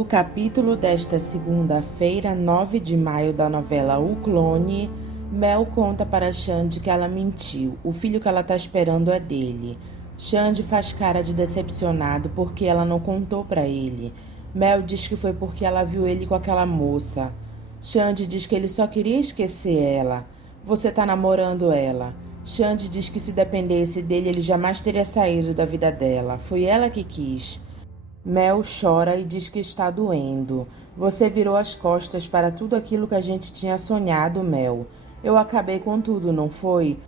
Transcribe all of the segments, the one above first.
O capítulo desta segunda-feira, 9 de maio, da novela O Clone, Mel conta para Xande que ela mentiu. O filho que ela está esperando é dele. Xande faz cara de decepcionado porque ela não contou para ele. Mel diz que foi porque ela viu ele com aquela moça. Xande diz que ele só queria esquecer ela. Você tá namorando ela. Xande diz que se dependesse dele, ele jamais teria saído da vida dela. Foi ela que quis. Mel chora e diz que está doendo. Você virou as costas para tudo aquilo que a gente tinha sonhado, Mel. Eu acabei com tudo, não foi?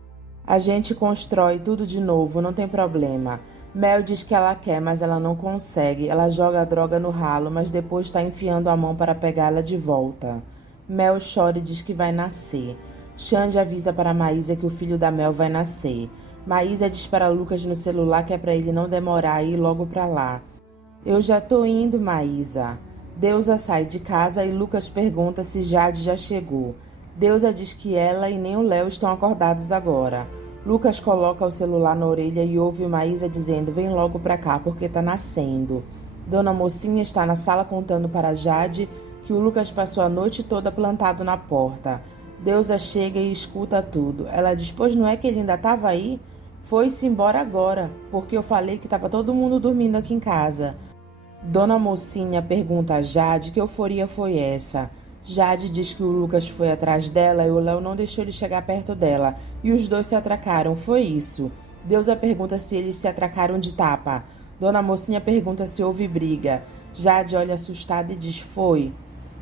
A gente constrói tudo de novo, não tem problema. Mel diz que ela quer, mas ela não consegue. Ela joga a droga no ralo, mas depois está enfiando a mão para pegá-la de volta. Mel chora e diz que vai nascer. Xande avisa para Maísa que o filho da Mel vai nascer. Maísa diz para Lucas no celular que é para ele não demorar e ir logo para lá. Eu já tô indo, Maísa. Deusa sai de casa e Lucas pergunta se Jade já chegou. Deusa diz que ela e nem o Léo estão acordados agora. Lucas coloca o celular na orelha e ouve Maísa dizendo: vem logo pra cá porque tá nascendo. Dona Mocinha está na sala contando para Jade que o Lucas passou a noite toda plantado na porta. Deusa chega e escuta tudo. Ela diz: pois não é que ele ainda estava aí? Foi-se embora agora, porque eu falei que estava todo mundo dormindo aqui em casa. Dona Mocinha pergunta a Jade que euforia foi essa. Jade diz que o Lucas foi atrás dela e o Léo não deixou ele chegar perto dela. E os dois se atracaram, foi isso. Deusa pergunta se eles se atracaram de tapa. Dona Mocinha pergunta se houve briga. Jade olha assustada e diz: foi.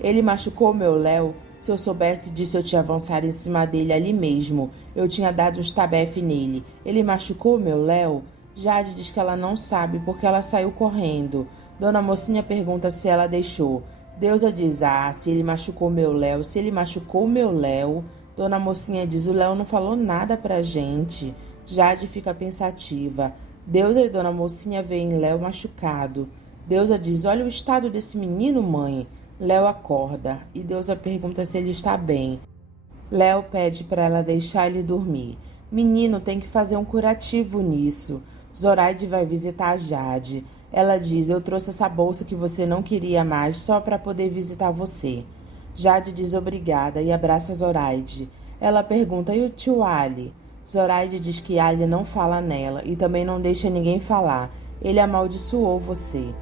Ele machucou meu Léo? Se eu soubesse disso eu tinha avançado em cima dele ali mesmo. Eu tinha dado uns tabefe nele. Ele machucou meu Léo? Jade diz que ela não sabe porque ela saiu correndo. Dona Mocinha pergunta se ela deixou. Deusa diz: ah, se ele machucou meu Léo, se ele machucou meu Léo. Dona Mocinha diz: o Léo não falou nada pra gente. Jade fica pensativa. Deusa e Dona Mocinha veem Léo machucado. Deusa diz: olha o estado desse menino, mãe. Léo acorda e Deusa pergunta se ele está bem. Léo pede para ela deixar ele dormir. Menino, tem que fazer um curativo nisso. Zoraide vai visitar a Jade. Ela diz: eu trouxe essa bolsa que você não queria mais só para poder visitar você. Jade diz obrigada e abraça Zoraide. Ela pergunta: e o tio Ali? Zoraide diz que Ali não fala nela e também não deixa ninguém falar. Ele amaldiçoou você.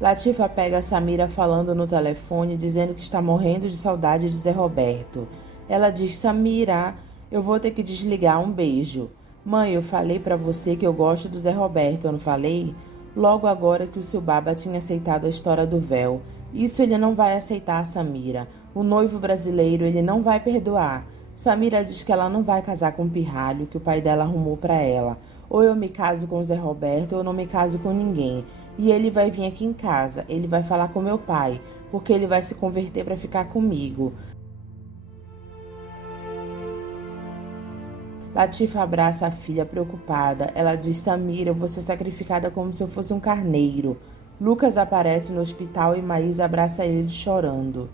Latifa pega a Samira falando no telefone, dizendo que está morrendo de saudade de Zé Roberto. Ela diz: Samira, eu vou ter que desligar, um beijo. Mãe, eu falei pra você que eu gosto do Zé Roberto, eu não falei? Logo agora que o seu baba tinha aceitado a história do véu. Isso ele não vai aceitar, Samira. O noivo brasileiro ele não vai perdoar. Samira diz que ela não vai casar com o pirralho que o pai dela arrumou pra ela. Ou eu me caso com o Zé Roberto ou eu não me caso com ninguém. E ele vai vir aqui em casa, ele vai falar com meu pai, porque ele vai se converter pra ficar comigo. Latifa abraça a filha preocupada. Ela diz: Samira, eu vou ser sacrificada como se eu fosse um carneiro. Lucas aparece no hospital e Maísa abraça ele chorando.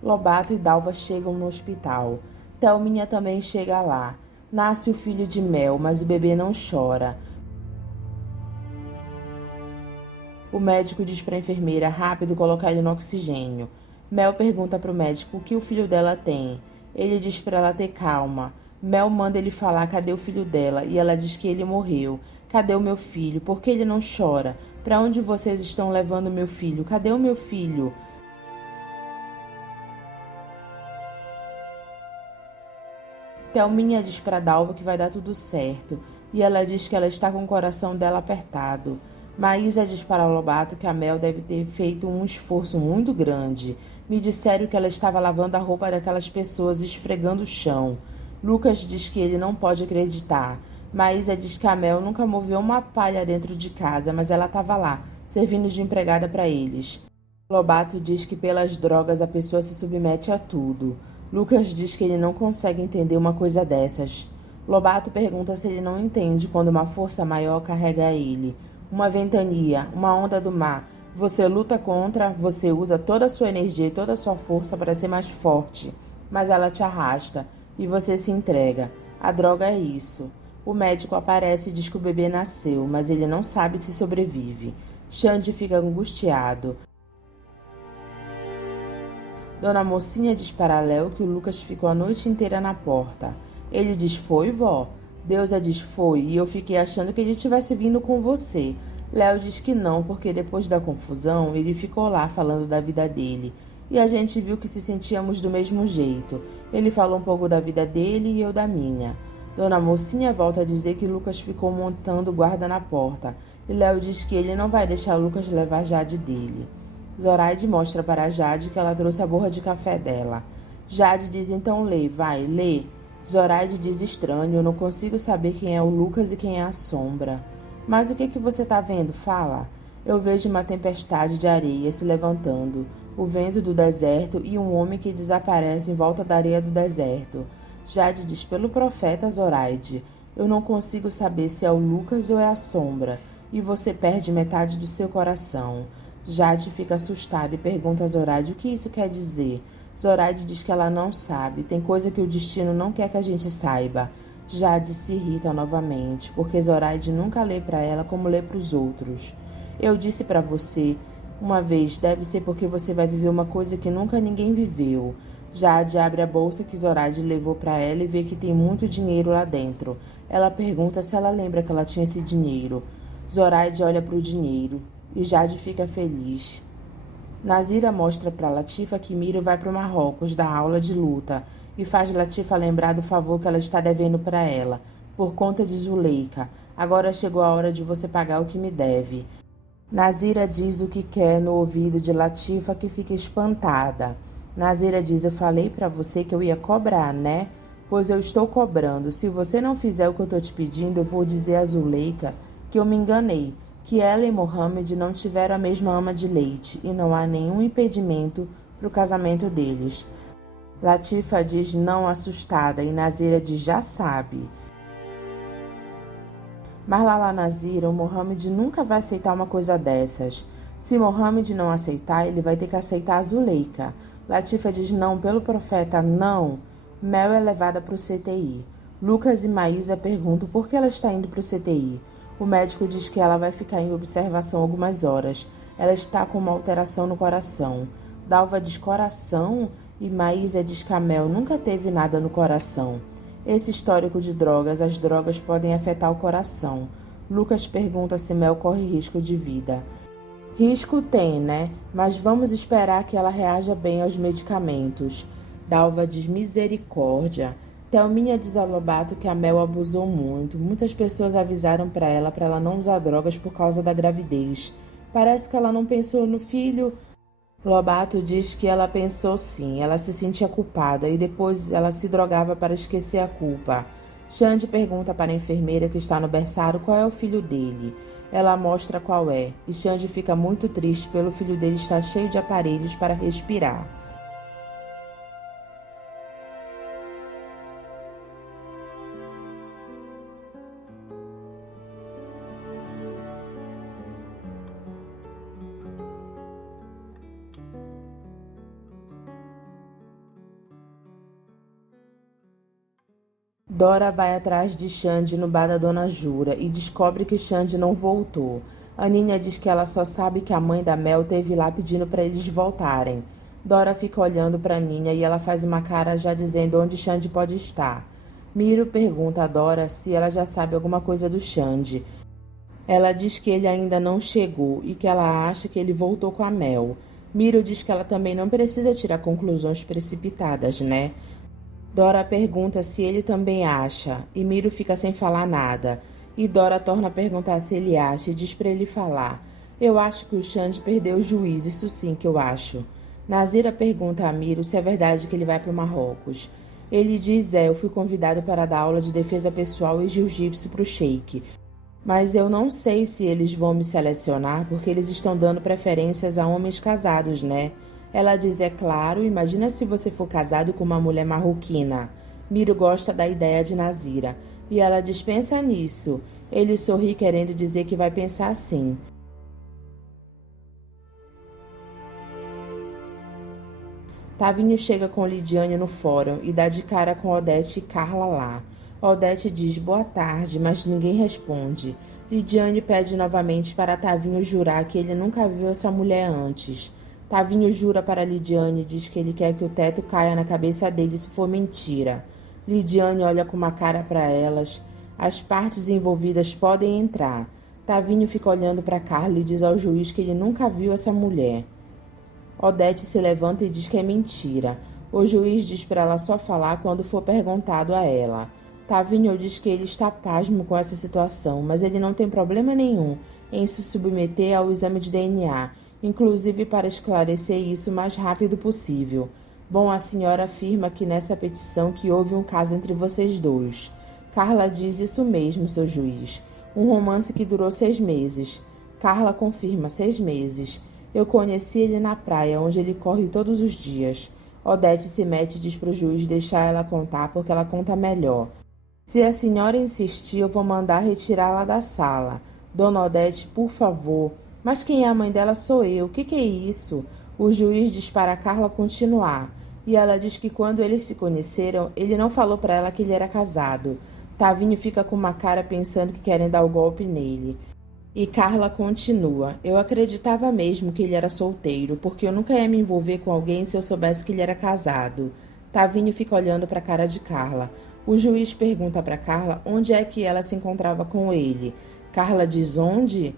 Lobato e Dalva chegam no hospital. Thelminha também chega lá. Nasce o filho de Mel, mas o bebê não chora. O médico diz para a enfermeira rápido colocar ele no oxigênio. Mel pergunta para o médico o que o filho dela tem. Ele diz para ela ter calma. Mel manda ele falar cadê o filho dela e ela diz que ele morreu. Cadê o meu filho? Por que ele não chora? Para onde vocês estão levando meu filho? Cadê o meu filho? Thelminha diz para Dalva que vai dar tudo certo e ela diz que ela está com o coração dela apertado. Maísa diz para Lobato que a Mel deve ter feito um esforço muito grande. Me disseram que ela estava lavando a roupa daquelas pessoas e esfregando o chão. Lucas diz que ele não pode acreditar. Maísa diz que a Mel nunca moveu uma palha dentro de casa, mas ela estava lá, servindo de empregada para eles. Lobato diz que pelas drogas a pessoa se submete a tudo. Lucas diz que ele não consegue entender uma coisa dessas. Lobato pergunta se ele não entende quando uma força maior carrega ele. Uma ventania, uma onda do mar. Você luta contra, você usa toda a sua energia e toda a sua força para ser mais forte, mas ela te arrasta e você se entrega. A droga é isso. O médico aparece e diz que o bebê nasceu, mas ele não sabe se sobrevive. Xande fica angustiado. Dona Mocinha diz para Léo que o Lucas ficou a noite inteira na porta. Ele diz: foi, vó? Deusa diz: foi, e eu fiquei achando que ele tivesse vindo com você. Léo diz que não, porque depois da confusão, ele ficou lá falando da vida dele. E a gente viu que se sentíamos do mesmo jeito. Ele falou um pouco da vida dele e eu da minha. Dona Mocinha volta a dizer que Lucas ficou montando guarda na porta. E Léo diz que ele não vai deixar Lucas levar Jade dele. Zoraide mostra para Jade que ela trouxe a borra de café dela. Jade diz: então lê, vai, lê. Zoraide diz: estranho, eu não consigo saber quem é o Lucas e quem é a sombra. Mas o que você tá vendo? Fala. Eu vejo uma tempestade de areia se levantando, o vento do deserto e um homem que desaparece em volta da areia do deserto. Jade diz: pelo profeta, Zoraide, eu não consigo saber se é o Lucas ou é a sombra, e você perde metade do seu coração. Jade fica assustada e pergunta a Zoraide o que isso quer dizer. Zoraide diz que ela não sabe, tem coisa que o destino não quer que a gente saiba. Jade se irrita novamente, porque Zoraide nunca lê para ela como lê para os outros. Eu disse para você uma vez, deve ser porque você vai viver uma coisa que nunca ninguém viveu. Jade abre a bolsa que Zoraide levou para ela e vê que tem muito dinheiro lá dentro. Ela pergunta se ela lembra que ela tinha esse dinheiro. Zoraide olha para o dinheiro e Jade fica feliz. Nazira mostra para Latifa que Miro vai para o Marrocos dar aula de luta e faz Latifa lembrar do favor que ela está devendo para ela, por conta de Zuleika. Agora chegou a hora de você pagar o que me deve. Nazira diz o que quer no ouvido de Latifa, que fica espantada. Nazira diz: eu falei para você que eu ia cobrar, né? Pois eu estou cobrando. Se você não fizer o que eu estou te pedindo, eu vou dizer a Zuleika que eu me enganei, que ela e Mohamed não tiveram a mesma ama de leite e não há nenhum impedimento para o casamento deles. Latifa diz não, assustada, e Nazira diz: já sabe. Mas lá Nazira, o Mohamed nunca vai aceitar uma coisa dessas. Se Mohamed não aceitar, ele vai ter que aceitar a Zuleika. Latifa diz não, pelo profeta, não. Mel é levada para o CTI. Lucas e Maísa perguntam por que ela está indo para o CTI. O médico diz que ela vai ficar em observação algumas horas. Ela está com uma alteração no coração. Dalva diz coração e Maísa diz que a Mel nunca teve nada no coração. Esse histórico de drogas, as drogas podem afetar o coração. Lucas pergunta se Mel corre risco de vida. Risco tem, né? Mas vamos esperar que ela reaja bem aos medicamentos. Dalva diz misericórdia. Thelminha diz a Lobato que a Mel abusou muito. Muitas pessoas avisaram para ela não usar drogas por causa da gravidez. Parece que ela não pensou no filho. Lobato diz que ela pensou sim, ela se sentia culpada e depois ela se drogava para esquecer a culpa. Xande pergunta para a enfermeira que está no berçário qual é o filho dele. Ela mostra qual é, e Xande fica muito triste pelo filho dele estar cheio de aparelhos para respirar. Dora vai atrás de Xande no bar da Dona Jura e descobre que Xande não voltou. Aninha diz que ela só sabe que a mãe da Mel teve lá pedindo para eles voltarem. Dora fica olhando para Aninha e ela faz uma cara já dizendo onde Xande pode estar. Miro pergunta a Dora se ela já sabe alguma coisa do Xande. Ela diz que ele ainda não chegou e que ela acha que ele voltou com a Mel. Miro diz que ela também não precisa tirar conclusões precipitadas, né? Dora pergunta se ele também acha, e Miro fica sem falar nada. E Dora torna a perguntar se ele acha e diz para ele falar. Eu acho que o Xande perdeu o juízo, isso sim que eu acho. Nazira pergunta a Miro se é verdade que ele vai para o Marrocos. Ele diz eu fui convidado para dar aula de defesa pessoal e jiu-jitsu para o Sheik. Mas eu não sei se eles vão me selecionar porque eles estão dando preferências a homens casados, né? Ela diz, é claro, imagina se você for casado com uma mulher marroquina. Miro gosta da ideia de Nazira. E ela diz, pensa nisso. Ele sorri querendo dizer que vai pensar assim. Tavinho chega com Lidiane no fórum e dá de cara com Odete e Carla lá. Odete diz boa tarde, mas ninguém responde. Lidiane pede novamente para Tavinho jurar que ele nunca viu essa mulher antes. Tavinho jura para Lidiane e diz que ele quer que o teto caia na cabeça dele se for mentira. Lidiane olha com uma cara para elas. As partes envolvidas podem entrar. Tavinho fica olhando para Carla e diz ao juiz que ele nunca viu essa mulher. Odete se levanta e diz que é mentira. O juiz diz para ela só falar quando for perguntado a ela. Tavinho diz que ele está pasmo com essa situação, mas ele não tem problema nenhum em se submeter ao exame de DNA, inclusive para esclarecer isso o mais rápido possível. Bom, a senhora afirma aqui nessa petição que houve um caso entre vocês dois. Carla diz isso mesmo, seu juiz. Um romance que durou 6 meses. Carla confirma, 6 meses. Eu conheci ele na praia, onde ele corre todos os dias. Odete se mete e diz para o juiz deixar ela contar, porque ela conta melhor. Se a senhora insistir, eu vou mandar retirá-la da sala. Dona Odete, por favor. Mas quem é a mãe dela sou eu. O que é isso? O juiz diz para Carla continuar. E ela diz que quando eles se conheceram, ele não falou para ela que ele era casado. Tavinho fica com uma cara pensando que querem dar o golpe nele. E Carla continua. Eu acreditava mesmo que ele era solteiro, porque eu nunca ia me envolver com alguém se eu soubesse que ele era casado. Tavinho fica olhando para a cara de Carla. O juiz pergunta para Carla onde é que ela se encontrava com ele. Carla diz onde?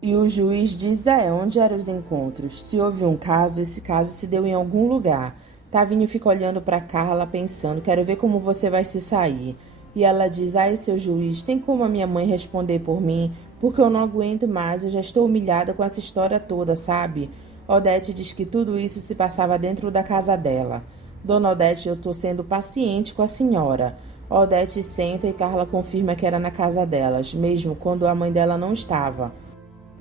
E o juiz diz onde eram os encontros. Se houve um caso, esse caso se deu em algum lugar. Tavinho fica olhando para Carla pensando, quero ver como você vai se sair. E ela diz, seu juiz, tem como a minha mãe responder por mim? Porque eu não aguento mais, eu já estou humilhada com essa história toda, sabe? Odete diz que tudo isso se passava dentro da casa dela. Dona Odete, eu estou sendo paciente com a senhora. Odete senta e Carla confirma que era na casa delas, mesmo quando a mãe dela não estava.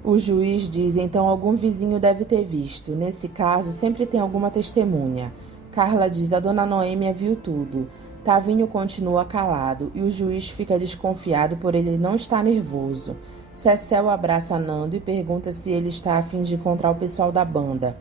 O juiz diz, então algum vizinho deve ter visto. Nesse caso, sempre tem alguma testemunha. Carla diz, a dona Noêmia viu tudo. Tavinho continua calado e o juiz fica desconfiado por ele não estar nervoso. Cecel abraça Nando e pergunta se ele está a fim de encontrar o pessoal da banda.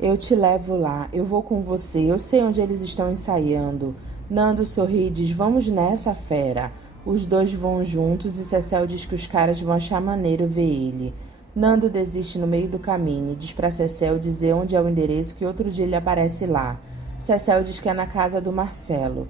Eu te levo lá, eu vou com você, eu sei onde eles estão ensaiando. Nando sorri e diz, vamos nessa, fera. Os dois vão juntos e Cecel diz que os caras vão achar maneiro ver ele. Nando desiste no meio do caminho, diz para Cecel dizer onde é o endereço que outro dia ele aparece lá. Cecel diz que é na casa do Marcelo.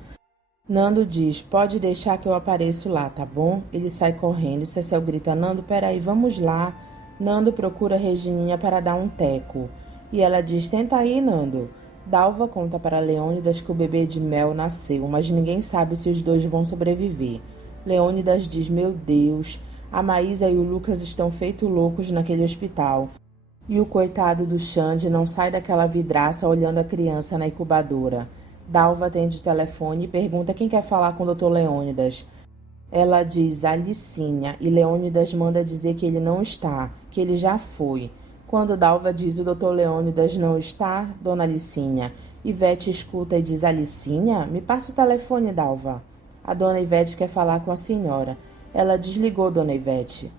Nando diz, pode deixar que eu apareço lá, tá bom? Ele sai correndo e Cecel grita, Nando, peraí, vamos lá. Nando procura Regininha para dar um teco. E ela diz, senta aí, Nando. Dalva conta para Leônidas que o bebê de Mel nasceu, mas ninguém sabe se os dois vão sobreviver. Leônidas diz, meu Deus, a Maísa e o Lucas estão feito loucos naquele hospital. E o coitado do Xande não sai daquela vidraça olhando a criança na incubadora. Dalva atende o telefone e pergunta quem quer falar com o Dr. Leônidas. Ela diz Alicinha e Leônidas manda dizer que ele não está, que ele já foi. Quando Dalva diz o Dr. Leônidas não está, dona Alicinha, Ivete escuta e diz Alicinha, me passa o telefone, Dalva. A dona Ivete quer falar com a senhora. Ela desligou, dona Ivete.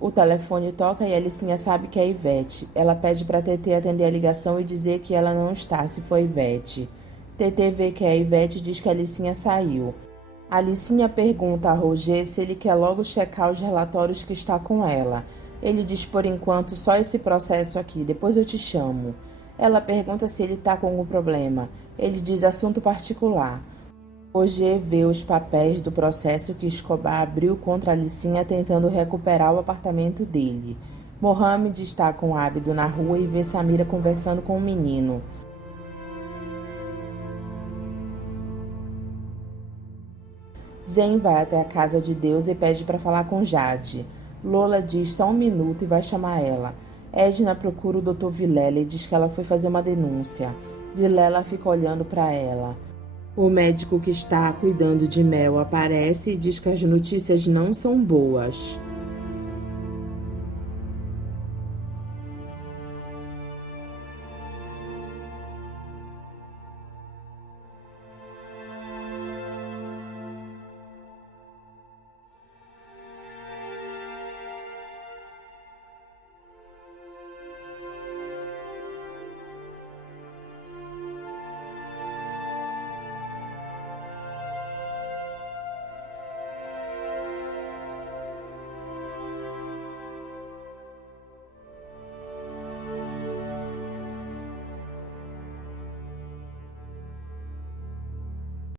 O telefone toca e Alicinha sabe que é Ivete. Ela pede para Tetê atender a ligação e dizer que ela não está, se for Ivete. Tetê vê que é Ivete e diz que a Alicinha saiu. A Alicinha pergunta a Roger se ele quer logo checar os relatórios que está com ela. Ele diz por enquanto só esse processo aqui, depois eu te chamo. Ela pergunta se ele está com algum problema. Ele diz assunto particular. Roger vê os papéis do processo que Escobar abriu contra Alicinha tentando recuperar o apartamento dele. Mohamed está com Ábido na rua e vê Samira conversando com o menino. Zen vai até a casa de Deus e pede para falar com Jade. Lola diz só um minuto e vai chamar ela. Edna procura o Dr. Vilela e diz que ela foi fazer uma denúncia. Vilela fica olhando para ela. O médico que está cuidando de Mel aparece e diz que as notícias não são boas.